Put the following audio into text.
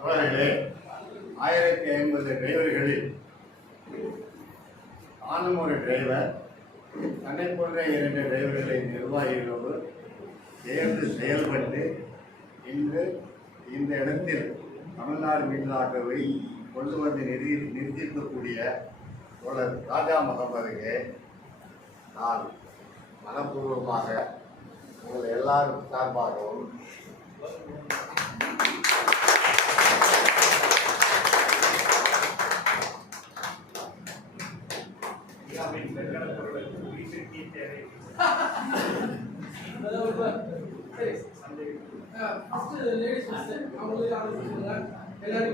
தோழர்களே, 1050 டிரைவர்களில் நானும் ஒரு டிரைவர், தன்னை போன்ற 2 டிரைவர்களை நிர்வாகிகளோடு சேர்ந்து செயல்பட்டு இன்று இந்த இடத்தில் தமிழ்நாடு மீன்லாட்டவை கொண்டு வந்து நிறுத்தியிருக்கக்கூடிய தோழர் ராஜா முகமதுக்கு நான் மனப்பூர்வமாக உங்கள் எல்லாரும் சார்பாகவும் சரி